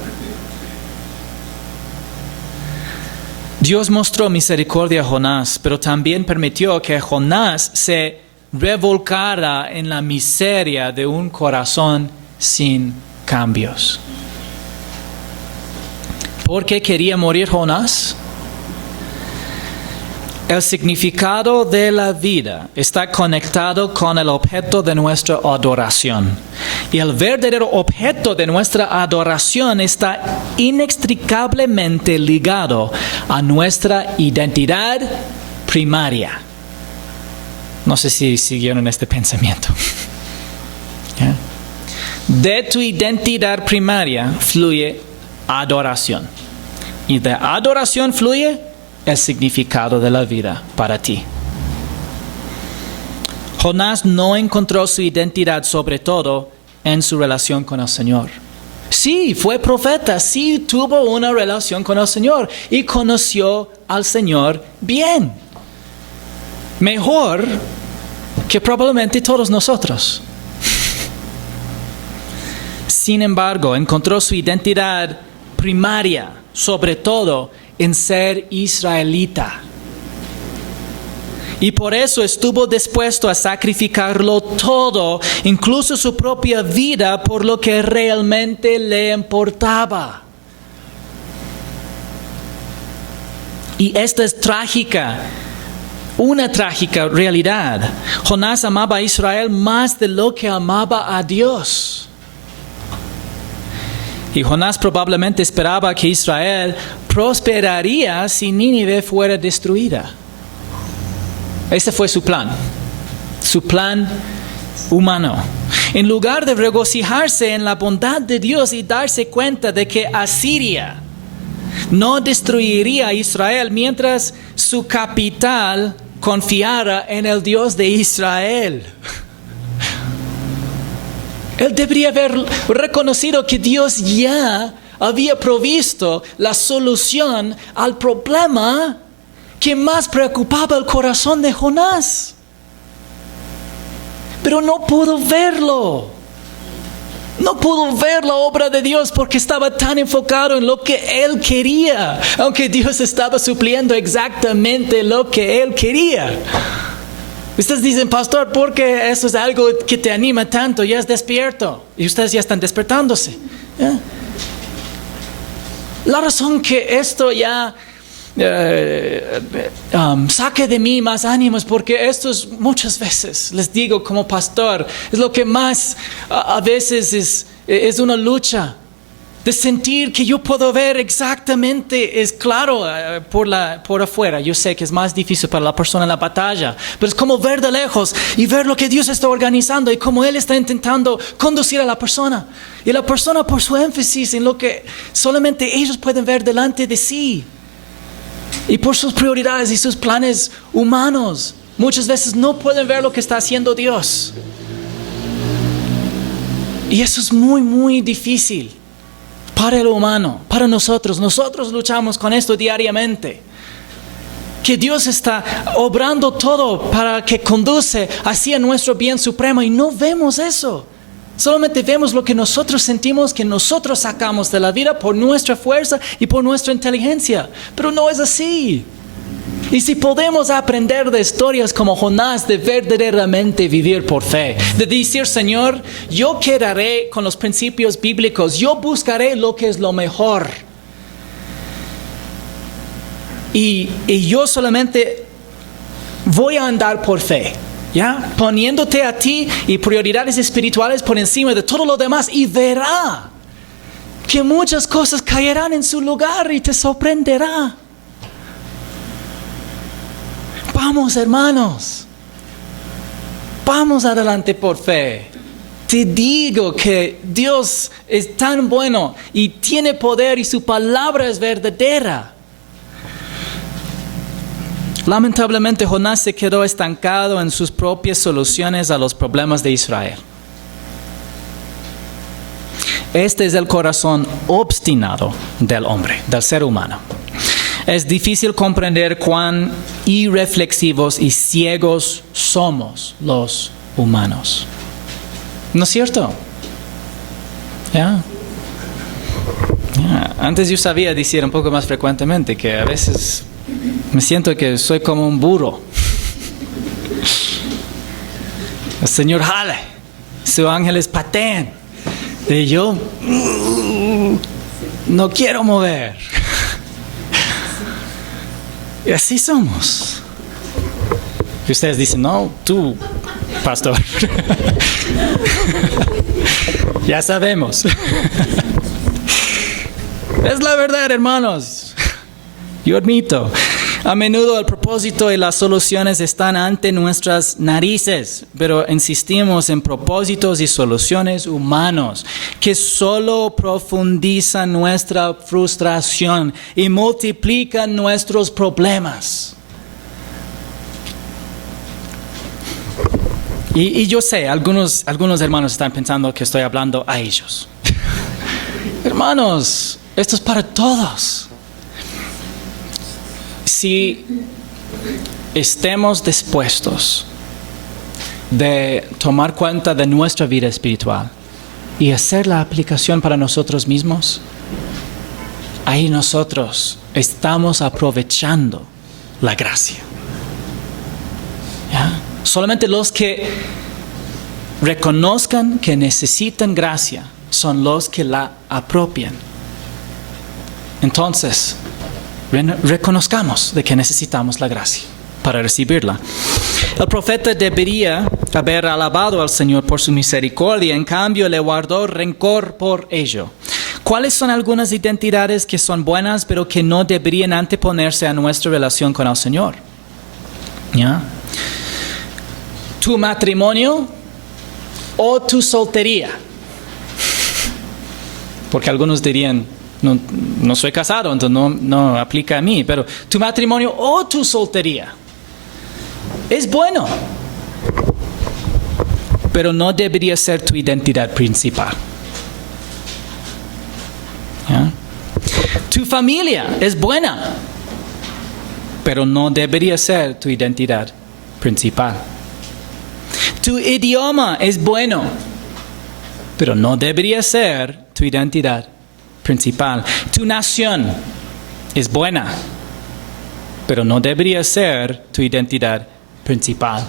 Dios mostró misericordia a Jonás, pero también permitió que Jonás se revolcara en la miseria de un corazón sin cambios. ¿Por qué quería morir Jonás? El significado de la vida está conectado con el objeto de nuestra adoración. Y el verdadero objeto de nuestra adoración está inextricablemente ligado a nuestra identidad primaria. No sé si siguieron este pensamiento. ¿Yeah? De tu identidad primaria fluye adoración. Y de adoración fluye el significado de la vida para ti. Jonás no encontró su identidad sobre todo en su relación con el Señor. Sí, fue profeta, sí tuvo una relación con el Señor y conoció al Señor bien. Mejor que probablemente todos nosotros. Sin embargo, encontró su identidad primaria, sobre todo en ser israelita. Y por eso estuvo dispuesto a sacrificarlo todo, incluso su propia vida, por lo que realmente le importaba. Y esta es trágica, una trágica realidad. Jonás amaba a Israel más de lo que amaba a Dios. Y Jonás probablemente esperaba que Israel prosperaría si Nínive fuera destruida. Ese fue su plan humano. En lugar de regocijarse en la bondad de Dios y darse cuenta de que Asiria no destruiría a Israel mientras su capital confiara en el Dios de Israel. Él debería haber reconocido que Dios ya había provisto la solución al problema que más preocupaba el corazón de Jonás. Pero no pudo verlo. No pudo ver la obra de Dios porque estaba tan enfocado en lo que él quería, aunque Dios estaba supliendo exactamente lo que él quería. Ustedes dicen, pastor, ¿por qué eso es algo que te anima tanto? Ya es despierto. Y ustedes ya están despertándose. ¿Yeah? La razón que esto ya saque de mí más ánimos, porque esto es muchas veces, les digo como pastor, es lo que más a veces es una lucha. De sentir que yo puedo ver exactamente, es claro por afuera. Yo sé que es más difícil para la persona en la batalla, pero es como ver de lejos y ver lo que Dios está organizando y cómo Él está intentando conducir a la persona. Y la persona por su énfasis en lo que solamente ellos pueden ver delante de sí. Y por sus prioridades y sus planes humanos, muchas veces no pueden ver lo que está haciendo Dios. Y eso es muy, muy difícil. Para el humano, para nosotros luchamos con esto diariamente. Que Dios está obrando todo para que conduce hacia nuestro bien supremo y no vemos eso. Solamente vemos lo que nosotros sentimos, que nosotros sacamos de la vida por nuestra fuerza y por nuestra inteligencia. Pero no es así. Y si podemos aprender de historias como Jonás, de verdaderamente vivir por fe, de decir, Señor, yo quedaré con los principios bíblicos, yo buscaré lo que es lo mejor. Y yo solamente voy a andar por fe, ¿ya? Poniéndote a ti y prioridades espirituales por encima de todo lo demás, y verá que muchas cosas caerán en su lugar y te sorprenderá. Vamos, hermanos, vamos adelante por fe. Te digo que Dios es tan bueno y tiene poder y su palabra es verdadera. Lamentablemente, Jonás se quedó estancado en sus propias soluciones a los problemas de Israel. Este es el corazón obstinado del hombre, del ser humano. Es difícil comprender cuán irreflexivos y ciegos somos los humanos. ¿No es cierto? ¿Ya? Antes yo sabía decir un poco más frecuentemente que a veces me siento que soy como un burro. El Señor jale, sus ángeles pateen. Y yo no quiero mover. Y así somos. Y ustedes dicen, no, tú, pastor. Ya sabemos. Es la verdad, hermanos. Yo admito. A menudo el propósito y las soluciones están ante nuestras narices, pero insistimos en propósitos y soluciones humanos que solo profundizan nuestra frustración y multiplican nuestros problemas. Y yo sé, algunos hermanos están pensando que estoy hablando a ellos. Hermanos, esto es para todos. Si estemos dispuestos de tomar cuenta de nuestra vida espiritual y hacer la aplicación para nosotros mismos, ahí nosotros estamos aprovechando la gracia. ¿Ya? Solamente los que reconozcan que necesitan gracia son los que la apropian. Entonces, reconozcamos de que necesitamos la gracia para recibirla. El profeta debería haber alabado al Señor por su misericordia, en cambio le guardó rencor por ello. ¿Cuáles son algunas identidades que son buenas pero que no deberían anteponerse a nuestra relación con el Señor? ¿Ya? Tu matrimonio o tu soltería. Porque algunos dirían, no soy casado, entonces no aplica a mí, pero tu matrimonio o tu soltería es bueno, pero no debería ser tu identidad principal. ¿Ya? Tu familia es buena, pero no debería ser tu identidad principal. Tu idioma es bueno, pero no debería ser tu identidad principal. Tu nación es buena, pero no debería ser tu identidad principal.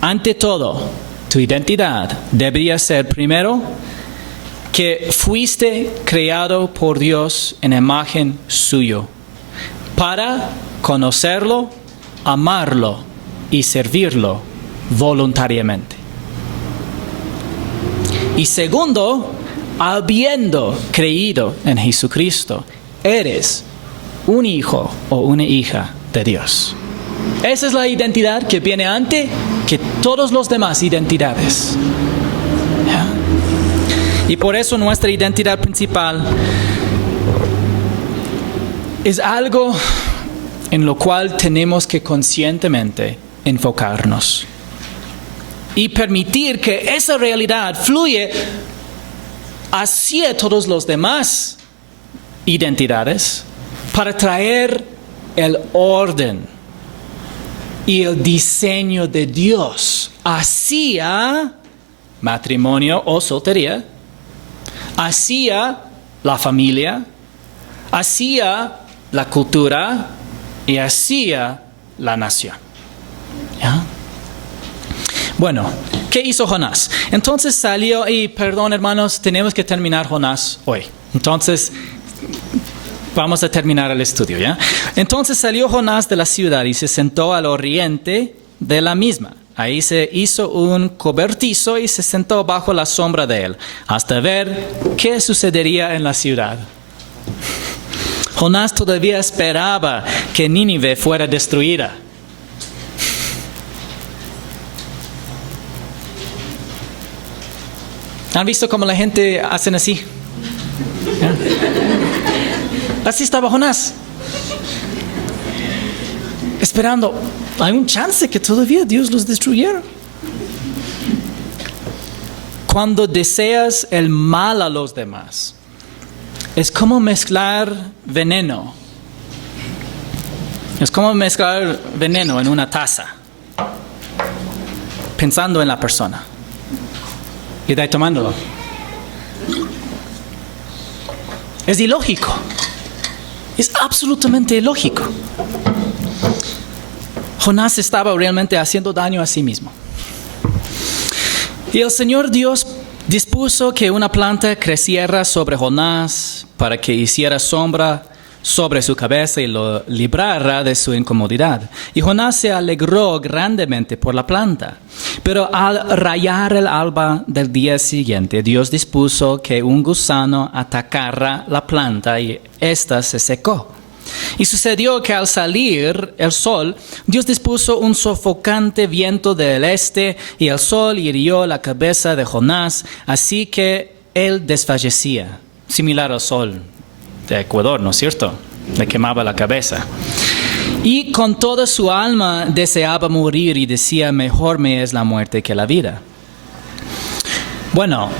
Ante todo, tu identidad debería ser primero que fuiste creado por Dios en imagen suyo para conocerlo, amarlo y servirlo voluntariamente. Y segundo, habiendo creído en Jesucristo, eres un hijo o una hija de Dios. Esa es la identidad que viene antes que todas las demás identidades. ¿Ya? Y por eso nuestra identidad principal es algo en lo cual tenemos que conscientemente enfocarnos y permitir que esa realidad fluya hacia todas las demás identidades para traer el orden y el diseño de Dios hacia matrimonio o soltería, hacia la familia, hacia la cultura y hacia la nación. ¿Ya? Bueno, ¿qué hizo Jonás? Entonces salió, y perdón hermanos, tenemos que terminar Jonás hoy. Entonces, vamos a terminar el estudio, ¿ya? Entonces salió Jonás de la ciudad y se sentó al oriente de la misma. Ahí se hizo un cobertizo y se sentó bajo la sombra de él, hasta ver qué sucedería en la ciudad. Jonás todavía esperaba que Nínive fuera destruida. ¿Han visto cómo la gente hace así? ¿Ya? Así estaba Jonás, esperando. Hay un chance que todavía Dios los destruyera. Cuando deseas el mal a los demás, es como mezclar veneno. Es como mezclar veneno en una taza, pensando en la persona y de ahí tomándolo. Es ilógico. Es absolutamente ilógico. Jonás estaba realmente haciendo daño a sí mismo. Y el Señor Dios dispuso que una planta creciera sobre Jonás para que hiciera sombra sobre su cabeza y lo librara de su incomodidad. Y Jonás se alegró grandemente por la planta. Pero al rayar el alba del día siguiente, Dios dispuso que un gusano atacara la planta y ésta se secó. Y sucedió que al salir el sol, Dios dispuso un sofocante viento del este y el sol hirió la cabeza de Jonás, así que él desfallecía, similar al sol de Ecuador, ¿no es cierto? Le quemaba la cabeza. Y con toda su alma deseaba morir y decía, mejor me es la muerte que la vida. Bueno,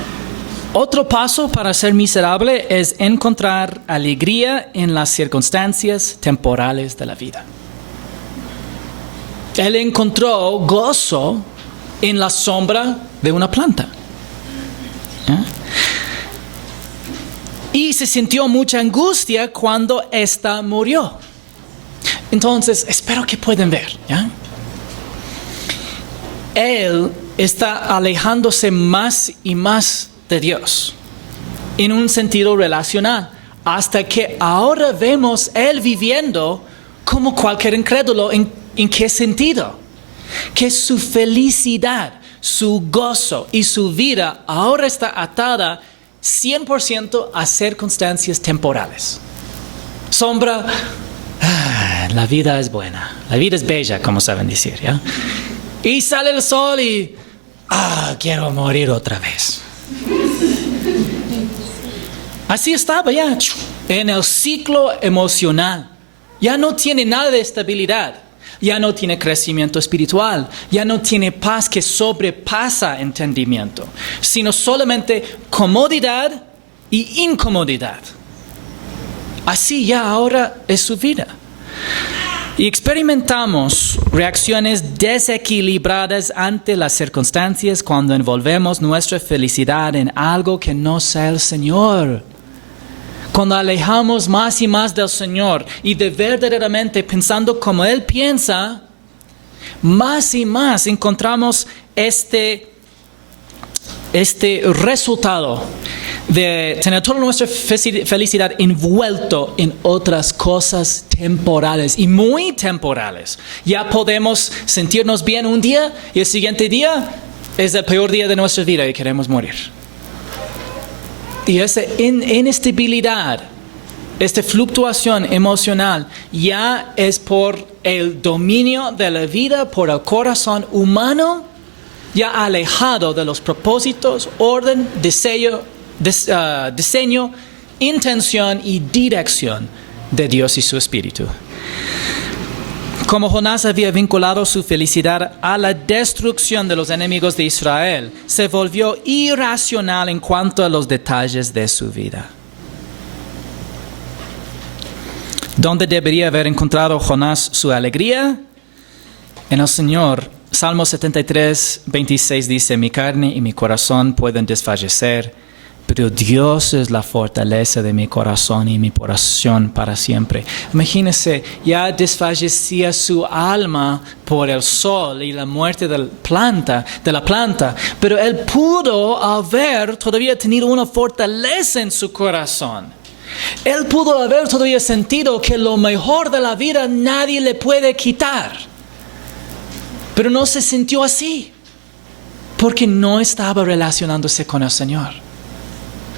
otro paso para ser miserable es encontrar alegría en las circunstancias temporales de la vida. Él encontró gozo en la sombra de una planta. Y se sintió mucha angustia cuando ésta murió. Entonces, espero que puedan ver, ¿ya? Él está alejándose más y más de Dios, en un sentido relacional, hasta que ahora vemos Él viviendo como cualquier incrédulo. ¿En qué sentido? Que su felicidad, su gozo y su vida ahora está atada 100% a circunstancias temporales. Sombra, la vida es buena, la vida es bella, como saben decir, ¿ya? Y sale el sol y, quiero morir otra vez. Así estaba ya, en el ciclo emocional. Ya no tiene nada de estabilidad, ya no tiene crecimiento espiritual, ya no tiene paz que sobrepasa entendimiento, sino solamente comodidad y incomodidad. Así ya ahora es su vida. Y experimentamos reacciones desequilibradas ante las circunstancias cuando envolvemos nuestra felicidad en algo que no sea el Señor. Cuando alejamos más y más del Señor y de verdaderamente pensando como Él piensa, más y más encontramos este resultado de tener toda nuestra felicidad envuelto en otras cosas temporales y muy temporales. Ya podemos sentirnos bien un día y el siguiente día es el peor día de nuestra vida y queremos morir. Y esa inestabilidad, esta fluctuación emocional ya es por el dominio de la vida, por el corazón humano, ya alejado de los propósitos, orden, diseño, intención y dirección de Dios y su Espíritu. Como Jonás había vinculado su felicidad a la destrucción de los enemigos de Israel, se volvió irracional en cuanto a los detalles de su vida. ¿Dónde debería haber encontrado Jonás su alegría? En el Señor. Salmo 73, 26 dice, mi carne y mi corazón pueden desfallecer, pero Dios es la fortaleza de mi corazón y mi porción para siempre. Imagínense, ya desfallecía su alma por el sol y la muerte de la planta, pero él pudo haber todavía tenido una fortaleza en su corazón. Él pudo haber todavía sentido que lo mejor de la vida nadie le puede quitar. Pero no se sintió así, porque no estaba relacionándose con el Señor.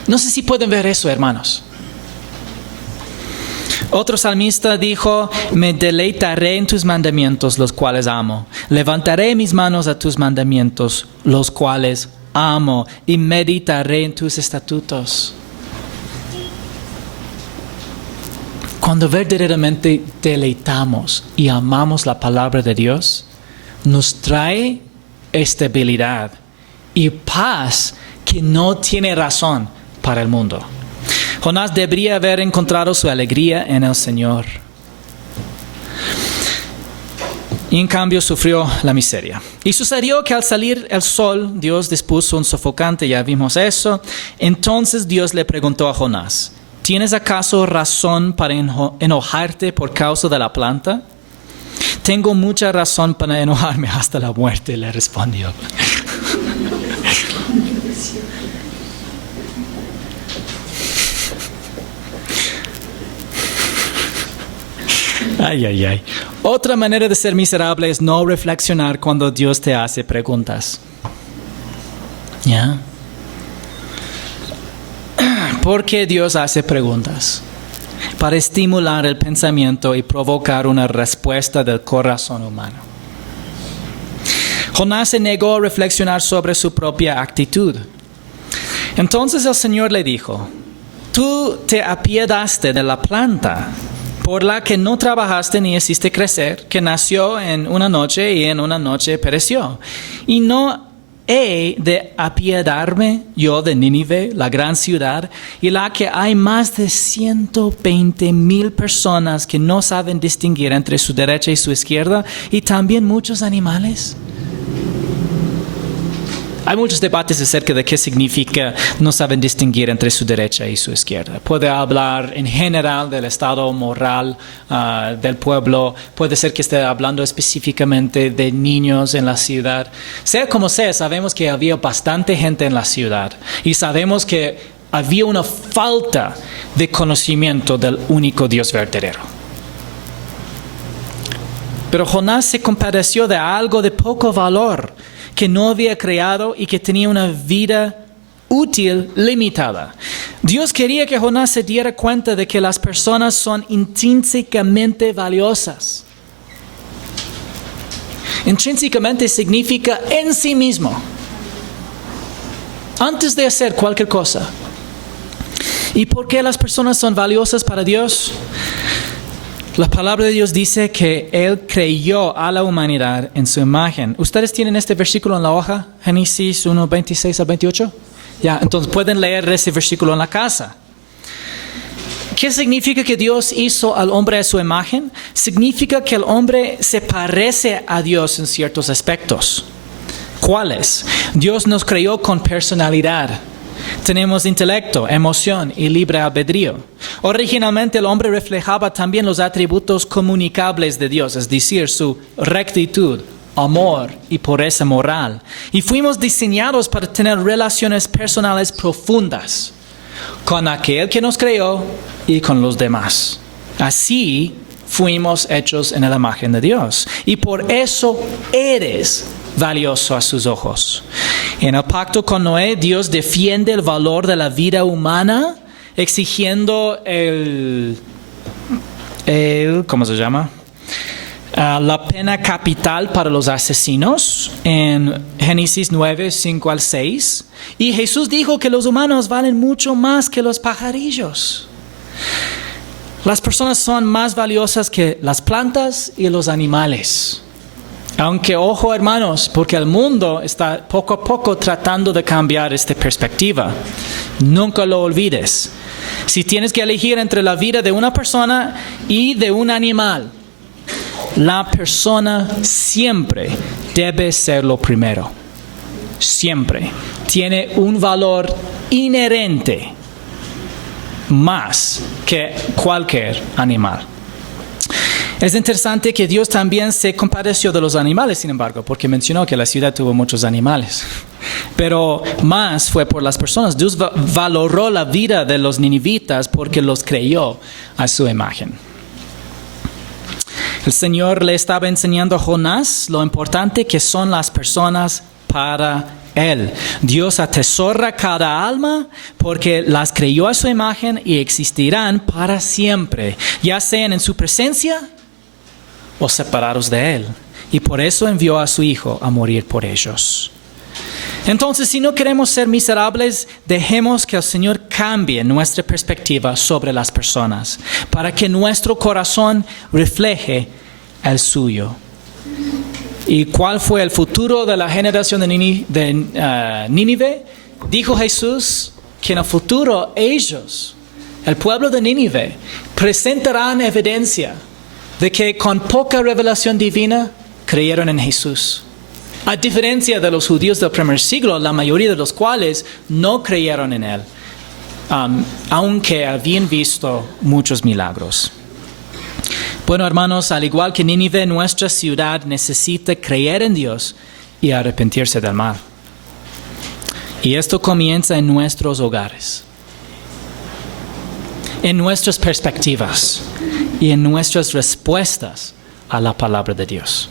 No sé si pueden ver eso, hermanos. Otro salmista dijo, me deleitaré en tus mandamientos, los cuales amo. Levantaré mis manos a tus mandamientos, los cuales amo, y meditaré en tus estatutos. Cuando verdaderamente deleitamos y amamos la palabra de Dios, nos trae estabilidad y paz que no tiene razón para el mundo. Jonás debería haber encontrado su alegría en el Señor. Y en cambio sufrió la miseria. Y sucedió que al salir el sol, Dios dispuso un sofocante, ya vimos eso. Entonces Dios le preguntó a Jonás: ¿tienes acaso razón para enojarte por causa de la planta? Tengo mucha razón para enojarme hasta la muerte, le respondió. Ay, ay, ay. Otra manera de ser miserable es no reflexionar cuando Dios te hace preguntas. ¿Ya? ¿Por qué Dios hace preguntas? Para estimular el pensamiento y provocar una respuesta del corazón humano. Jonás se negó a reflexionar sobre su propia actitud. Entonces el Señor le dijo: tú te apiedaste de la planta por la que no trabajaste ni hiciste crecer, que nació en una noche y en una noche pereció. Y no he de apiedarme yo de Nínive, la gran ciudad, y la que hay más de 120,000 personas que no saben distinguir entre su derecha y su izquierda, y también muchos animales. Hay muchos debates acerca de qué significa no saben distinguir entre su derecha y su izquierda. Puede hablar en general del estado moral del pueblo. Puede ser que esté hablando específicamente de niños en la ciudad. Sea como sea, sabemos que había bastante gente en la ciudad. Y sabemos que había una falta de conocimiento del único Dios verdadero. Pero Jonás se compadeció de algo de poco valor que no había creado y que tenía una vida útil limitada. Dios quería que Jonás se diera cuenta de que las personas son intrínsecamente valiosas. Intrínsecamente significa en sí mismo, antes de hacer cualquier cosa. ¿Y por qué las personas son valiosas para Dios? La palabra de Dios dice que Él creyó a la humanidad en su imagen. ¿Ustedes tienen este versículo en la hoja? Génesis 1, 26 al 28. Ya, entonces pueden leer ese versículo en la casa. ¿Qué significa que Dios hizo al hombre a su imagen? Significa que el hombre se parece a Dios en ciertos aspectos. ¿Cuáles? Dios nos creó con personalidad. Tenemos intelecto, emoción y libre albedrío. Originalmente el hombre reflejaba también los atributos comunicables de Dios, es decir, su rectitud, amor y pureza moral. Y fuimos diseñados para tener relaciones personales profundas con aquel que nos creó y con los demás. Así fuimos hechos en la imagen de Dios. Y por eso eres valioso a sus ojos. En el pacto con Noé, Dios defiende el valor de la vida humana, exigiendo ¿cómo se llama? La pena capital para los asesinos en Génesis 9, 5 al 6. Y Jesús dijo que los humanos valen mucho más que los pajarillos. Las personas son más valiosas que las plantas y los animales. Aunque, ojo hermanos, porque el mundo está poco a poco tratando de cambiar esta perspectiva. Nunca lo olvides. Si tienes que elegir entre la vida de una persona y de un animal, la persona siempre debe ser lo primero. Siempre. Tiene un valor inherente más que cualquier animal. Es interesante que Dios también se compadeció de los animales, sin embargo, porque mencionó que la ciudad tuvo muchos animales. Pero más fue por las personas. Dios valoró la vida de los ninivitas porque los creyó a su imagen. El Señor le estaba enseñando a Jonás lo importante que son las personas para Él. Dios atesora cada alma porque las creyó a su imagen y existirán para siempre, ya sean en su presencia o separados de Él. Y por eso envió a su Hijo a morir por ellos. Entonces, si no queremos ser miserables, dejemos que el Señor cambie nuestra perspectiva sobre las personas, para que nuestro corazón refleje el suyo. ¿Y cuál fue el futuro de la generación de Nínive? Dijo Jesús que en el futuro ellos el pueblo de Nínive, presentarán evidencia de que con poca revelación divina creyeron en Jesús. A diferencia de los judíos del primer siglo, la mayoría de los cuales no creyeron en Él, aunque habían visto muchos milagros. Bueno, hermanos, al igual que Nínive, nuestra ciudad necesita creer en Dios y arrepentirse del mal. Y esto comienza en nuestros hogares, en nuestras perspectivas y en nuestras respuestas a la palabra de Dios.